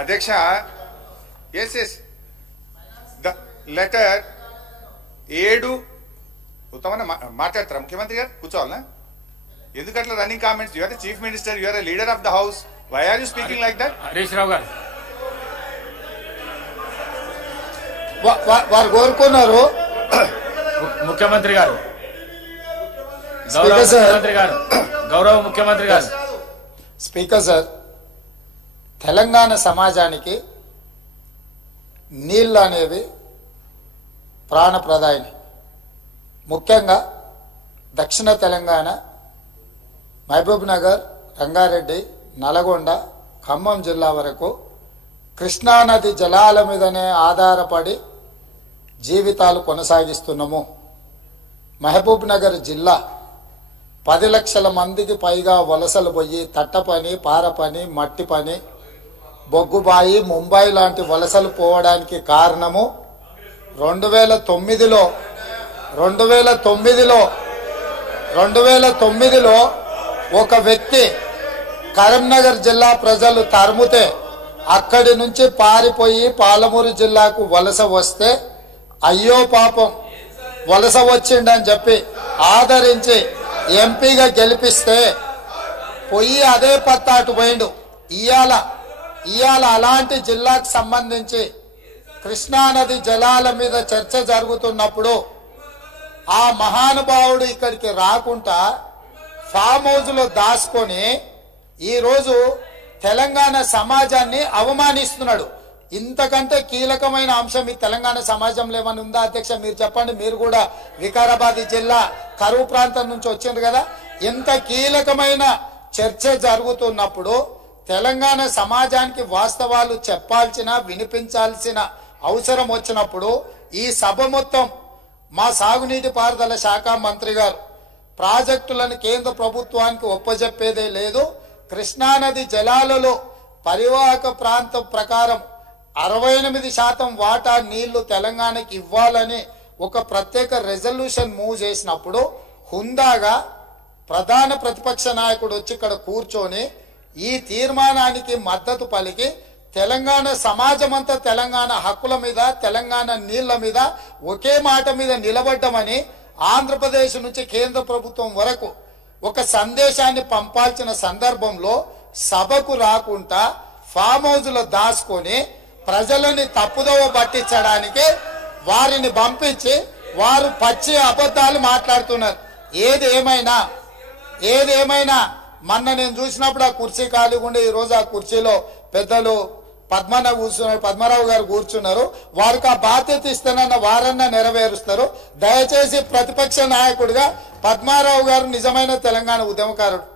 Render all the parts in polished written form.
అధ్యక్ష yes yes the letter 7 ఉత్తమన్న మాట్లాడతారా ముఖ్యమంత్రి గారు? కూర్చోవాలనా? ఎందుకట్లా running comments? You are the chief minister, you are the leader of the house, why are you speaking like that? Harish Rao గారు వారు కోరుకున్నారు. ముఖ్యమంత్రి గారు, గౌరవ ముఖ్యమంత్రి గారు. స్పీకర్ సార్, తెలంగాణ సమాజానికి నీళ్ళు అనేవి ప్రాణప్రదాయిని. ముఖ్యంగా దక్షిణ తెలంగాణ, మహబూబ్ నగర్, రంగారెడ్డి, నల్గొండ, ఖమ్మం జిల్లా వరకు కృష్ణానది జలాల మీదనే ఆధారపడి జీవితాలు కొనసాగిస్తున్నాము. మహబూబ్ నగర్ జిల్లా 10 లక్షల మందికి పైగా వలసలు పోయి తట్ట పని, పార పని, మట్టి పని, బొగ్గుబాయి, ముంబై లాంటి వలసలు పోవడానికి కారణము 2009లో ఒక వ్యక్తి కరీంనగర్ జిల్లా ప్రజలు తరుముతే అక్కడి నుంచి పారిపోయి పాలమూరు జిల్లాకు వలస వస్తే అయ్యో పాపం వలస వచ్చిండని చెప్పి ఆదరించి ఎంపీగా గెలిపిస్తే పోయి అదే పత్తాటు పోయిండు. ఇవాళ అలాంటి జిల్లాకు సంబంధించి కృష్ణానది జలాల మీద చర్చ జరుగుతున్నప్పుడు ఆ మహానుభావుడు ఇక్కడికి రాకుండా ఫామ్ హౌస్లో దాచుకొని ఈరోజు తెలంగాణ సమాజాన్ని అవమానిస్తున్నాడు. ఇంతకంటే కీలకమైన అంశం ఈ తెలంగాణ సమాజంలో ఏమైనా ఉందా అధ్యక్ష? మీరు చెప్పండి. మీరు కూడా వికారాబాద్ జిల్లా కరువు ప్రాంతం నుంచి వచ్చిండ్రు కదా. ఇంత కీలకమైన చర్చ జరుగుతున్నప్పుడు తెలంగాణ సమాజానికి వాస్తవాలు చెప్పాల్సిన, వినిపించాల్సిన అవసరం వచ్చినప్పుడు ఈ సభ మొత్తం మా సాగునీటి పారుదల శాఖ మంత్రి గారు ప్రాజెక్టులను కేంద్ర ప్రభుత్వానికి ఒప్పజెప్పేదే లేదు, కృష్ణానది జలాలలో పరివాహక ప్రాంతం ప్రకారం 68% వాటా నీళ్లు తెలంగాణకి ఇవ్వాలని ఒక ప్రత్యేక రెజల్యూషన్ మూవ్ చేసినప్పుడు హుందాగా ప్రధాన ప్రతిపక్ష నాయకుడు వచ్చి ఇక్కడ కూర్చొని ఈ తీర్మానానికి మద్దతు పలికి తెలంగాణ సమాజమంతా తెలంగాణ హక్కుల మీద, తెలంగాణ నీళ్ల మీద ఒకే మాట మీద నిలబడ్డమని ఆంధ్రప్రదేశ్ నుంచి కేంద్ర ప్రభుత్వం వరకు ఒక సందేశాన్ని పంపాల్సిన సందర్భంలో సభకు రాకుండా ఫామ్ హౌస్లో దాచుకొని ప్రజలని తప్పుదోవ పట్టించడానికి వారిని పంపించి వారు పచ్చి అబద్ధాలు మాట్లాడుతున్నారు. ఏదేమైనా మొన్న నేను చూసినప్పుడు ఆ కుర్చీ ఖాళీగా ఉండే ఈరోజు ఆ కుర్చీలో పెద్దలు పద్మరావు గారు కూర్చున్నారు. వారికి ఆ బాధ్యత ఇస్తానన్న వారన్నా నెరవేరుస్తారు. దయచేసి ప్రతిపక్ష నాయకుడిగా పద్మారావు గారు నిజమైన తెలంగాణ ఉద్యమకారుడు,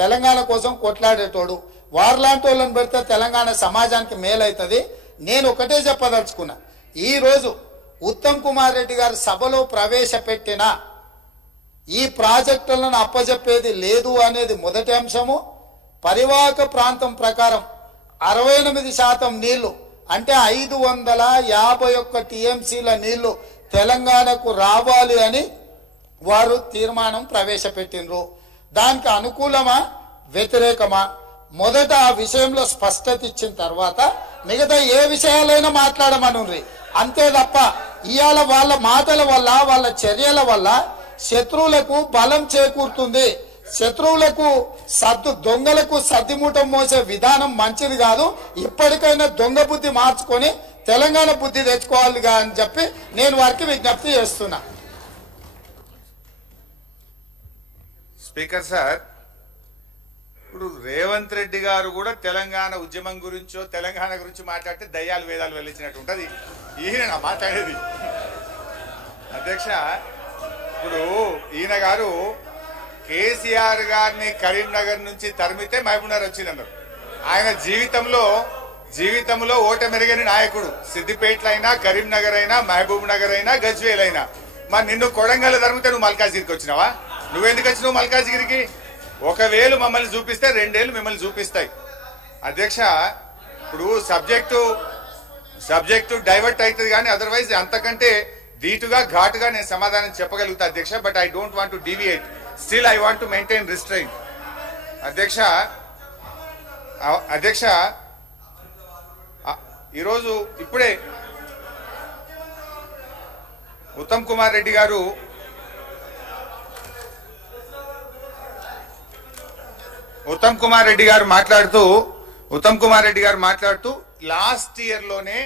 తెలంగాణ కోసం కొట్లాడేటోడు. వారిలాంటి వాళ్ళని పెడితే తెలంగాణ సమాజానికి మేలవుతుంది. నేను ఒకటే చెప్పదలుచుకున్నా, ఈరోజు ఉత్తమ్ కుమార్ రెడ్డి గారు సభలో ప్రవేశపెట్టిన ఈ ప్రాజెక్టులను అప్పజెప్పేది లేదు అనేది మొదటి అంశము. పరివాహక ప్రాంతం ప్రకారం 68% నీళ్లు అంటే 551 టీఎంసీల నీళ్లు తెలంగాణకు రావాలి అని వారు తీర్మానం ప్రవేశపెట్టినరు. దానికి అనుకూలమా వ్యతిరేకమా? మొదట ఆ విషయంలో స్పష్టత ఇచ్చిన తర్వాత మిగతా ఏ విషయాలైనా మాట్లాడమనుండ్రి. అంతే తప్ప ఇవాళ వాళ్ళ మాటల వల్ల, వాళ్ళ చర్యల వల్ల శత్రువులకు బలం చేకూరుతుంది. శత్రువులకు దొంగలకు సద్దిమూటం మోసే విధానం మంచిది కాదు. ఇప్పటికైనా దొంగ బుద్ధి మార్చుకొని తెలంగాణ బుద్ధి తెచ్చుకోవాలిగా అని చెప్పి నేను వారికి విజ్ఞప్తి చేస్తున్నా. స్పీకర్ సార్, ఇప్పుడు రేవంత్ రెడ్డి గారు కూడా తెలంగాణ ఉద్యమం గురించో తెలంగాణ గురించి మాట్లాడితే దయ్యాలు వేదాలు వెళ్ళించినట్టు ఉంటుంది. ఈయన మాట్లాడేది అధ్యక్ష. ఇప్పుడు ఈయన గారు కేసీఆర్ గారిని కరీంనగర్ నుంచి తరిమితే మహబూబ్నగర్ వచ్చిందన్నారు. ఆయన జీవితంలో ఓటమెరుగని నాయకుడు. సిద్దిపేటలో అయినా, కరీంనగర్ అయినా, మహబూబ్ నగర్ అయినా, గజ్వేల్ అయినా. మరి నిన్ను కొడంగల్ తరిమితే నువ్వు మల్కాజ్గిరికి వచ్చినావా? నువ్వెందుకు వచ్చినావు మల్కాజ్గిరికి? 1 వేలు మమ్మల్ని చూపిస్తే 2 ఏళ్ళు మిమ్మల్ని చూపిస్తాయి. అధ్యక్ష, ఇప్పుడు సబ్జెక్టు డైవర్ట్ అవుతుంది కానీ అదర్వైజ్ అంతకంటే ధీటుగా ఘాటుగా నేను సమాధానం చెప్పగలుగుతా అధ్యక్ష. But I don't want to deviate. Still I want to maintain restrain. అధ్యక్ష, ఈరోజు ఇప్పుడే ఉత్తమ్ కుమార్ రెడ్డి గారు మాట్లాడుతూ లాస్ట్ ఇయర్ లోనే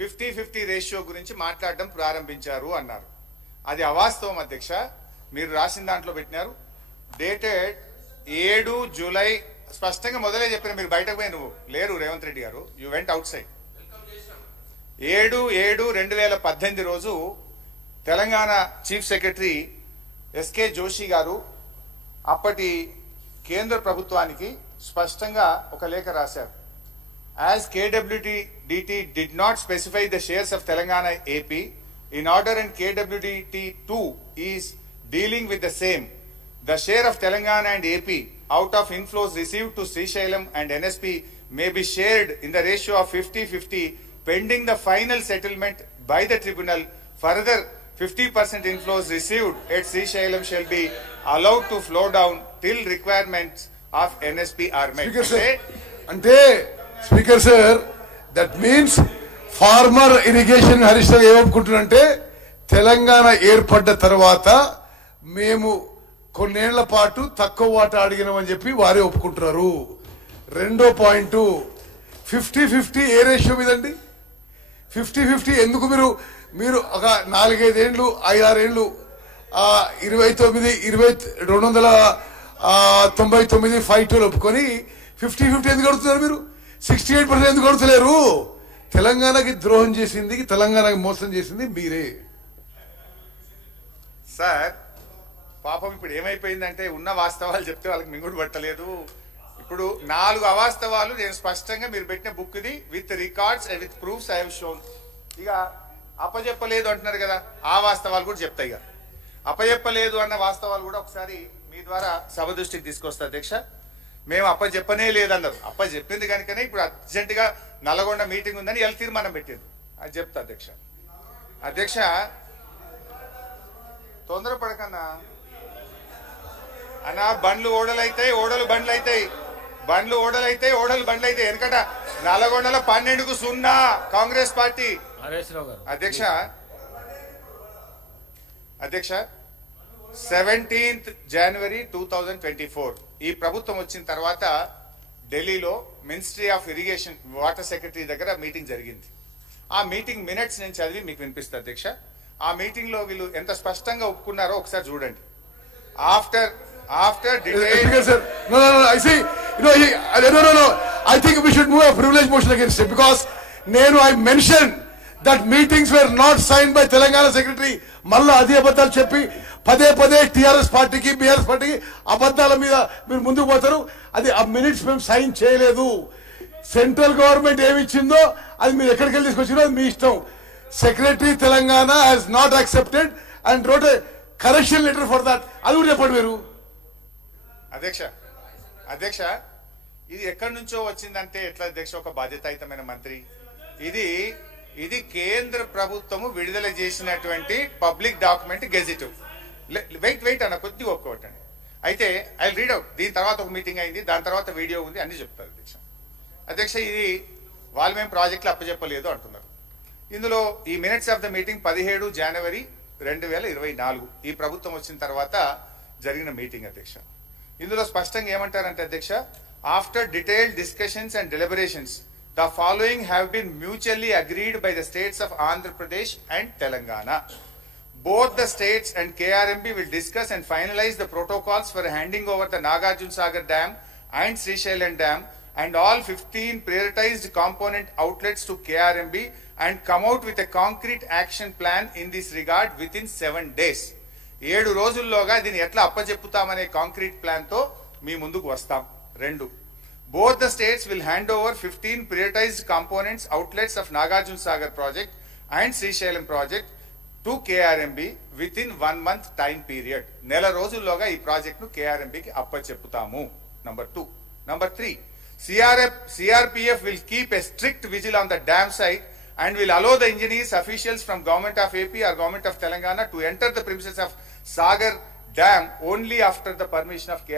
50-50 రేషియో గురించి మాట్లాడడం ప్రారంభించారు అన్నారు. అది అవాస్తవం అధ్యక్ష. మీరు రాసిన దాంట్లో పెట్టినారు డేటెడ్ 7 జూలై స్పష్టంగా మొదలే చెప్పిన. మీరు బయటకు పోయి నువ్వు లేరు రేవంత్ రెడ్డి గారు, యూ వెంట్ అవుట్ సైడ్. 7/7/2018 రోజు Telangana chief secretary S K Joshi గారు అప్పటి కేంద్ర ప్రభుత్వానికి స్పష్టంగా ఒక లేఖ రాశారు. As KWDT did not specify the shares of Telangana AP in order and KWDT2 is dealing with the same, the share of Telangana and AP out of inflows received to Srisailam and NSP may be shared in the ratio of 50-50 pending the final settlement by the tribunal. Further, 50% inflows received at Srisailam shall be allowed to flow down till requirements of NSP are met. Speaker sir, that means former irrigation Harish Rao ఏమనుకుంటున్నంటే తెలంగాణ ఏర్పడ్డ తర్వాత మేము కొన్నేళ్ల పాటు తక్కువ వాటా అడిగినామని చెప్పి వారే ఒప్పుకుంటున్నారు. రెండో పాయింట్ 50-50 ఏ రేషియో మీదండి? 50-50 ఎందుకు? మీరు ఒక 4-5 ఏళ్ళు 5-6 ఏళ్ళు 299 ఫైట్లు ఒప్పుకొని 50-50 ఎందుకు అడుగుతున్నారు? మీరు 68% ఎందుకు అడుగుతలేరు? తెలంగాణకి ద్రోహం చేసింది, తెలంగాణకి మోసం చేసింది మీరే సార్. పాపం ఇప్పుడు ఏమైపోయిందంటే ఉన్న వాస్తవాలు చెప్తే వాళ్ళకి మింగుడు పట్టలేదు. ఇప్పుడు 4 అవాస్తవాలు నేను స్పష్టంగా మీరు పెట్టిన book the with records with proofs I have shown. ఇక అప్పచెప్పలేదు అంటున్నారు కదా, ఆ వాస్తవాలు కూడా చెప్తాయి. ఇక అప్పచెప్పలేదు అన్న వాస్తవాలు కూడా ఒకసారి మీ ద్వారా సభ దృష్టికి తీసుకొస్తా అధ్యక్ష. మేము అప్పచెప్పనే లేదన్నారు. అప్పచెప్పింది కనుకనే ఇప్పుడు అర్జెంట్ గా నల్గొండ మీటింగ్ ఉందని ఎలా తీర్మానం పెట్టింది అది చెప్తా అధ్యక్ష. తొందరపడకన్నా అన్నా, బండ్లు ఓడలైతాయి, ఓడలు బండ్లు అవుతాయి, బండ్లు ఓడలైతాయి, ఓడలు బండ్లు అవుతాయి. ఎందుకంట నల్గొండలో 12కు 0 కాంగ్రెస్ పార్టీ. అధ్యక్ష 17th January 2024 ఈ ప్రభుత్వం వచ్చిన తర్వాత ఢిల్లీలో ministry of irrigation water secretary దగ్గర మీటింగ్ జరిగింది. ఆ మీటింగ్ మినిట్స్ నేను చదివి మీకు వినిపిస్తా అధ్యక్ష. ఆ మీటింగ్ లో వీళ్ళు ఎంత స్పష్టంగా ఒప్పుకున్నారో ఒకసారి చూడండి. After I think we should move a privilege motion against it because I mentioned that meetings were not signed by Telangana secretary. మళ్ళా అదే అబద్ధాలు చెప్పి పదే టిఆర్ఎస్ పార్టీకి బీఆర్ఎస్ పార్టీకి అబద్ధాల మీద మీరు ముందుకు పోతారు. అది ఆ మినిట్స్ మేము సైన్ చేయలేదు. సెంట్రల్ గవర్నమెంట్ ఏమి ఇచ్చిందో అది మీరు ఎక్కడికి వెళ్ళి తీసుకొచ్చిందో అది మీ ఇష్టం. Secretary Telangana has not accepted and wrote a correction letter for that. అది కూడా చెప్పండి మీరు అధ్యక్ష. ఇది ఎక్కడి నుంచో వచ్చిందంటే ఎట్లా అధ్యక్ష? ఒక బాధ్యతాయుతమైన మంత్రి. ఇది కేంద్ర ప్రభుత్వము విడుదల చేసినటువంటి పబ్లిక్ డాక్యుమెంట్ గెజిట్. వెయిట్ అన్న కొద్దిగా ఒప్పుకోవటండి. అయితే ఐ రీడ్ అవుట్. దీని తర్వాత ఒక మీటింగ్ అయింది, దాని తర్వాత వీడియో ఉంది, అన్ని చెప్తారు అధ్యక్ష. ఇది వాళ్ళు మేము ప్రాజెక్టులు అప్పచెప్పలేదు అంటున్నారు. ఇందులో ఈ మినిట్స్ ఆఫ్ ద మీటింగ్ 17 జనవరి 2024 ఈ ప్రభుత్వం వచ్చిన తర్వాత జరిగిన మీటింగ్ అధ్యక్ష. ఇందులో స్పష్టంగా ఏమంటారంటే అధ్యక్ష, after detailed discussions and deliberations the following have been mutually agreed by the states of Andhra Pradesh and Telangana. Both the states and KRMB will discuss and finalize the protocols for handing over the Nagarjuna Sagar Dam and Srisailam Dam and all 15 prioritized component outlets to KRMB and come out with a concrete action plan in this regard within 7 days. 7 రోజుల్లోగా దీన్ని ఎట్లా అప్పచెప్పుతామనే concrete plan తో మీ ముందుకు వస్తాం. 2, both the states will hand over 15 prioritized components outlets of Nagarjuna Sagar project and Srisailam project to KRMB within 1 month time period. నెల రోజుల్లోగా ఈ project ను KRMB కి అప్పచెప్పుతాము. Number 2. Number 3, CRPF will keep a strict vigil on the dam site and will allow the engineers, officials from Government of AP or Government of Telangana to enter the premises of Sagar Dam only after the permission of KRMB.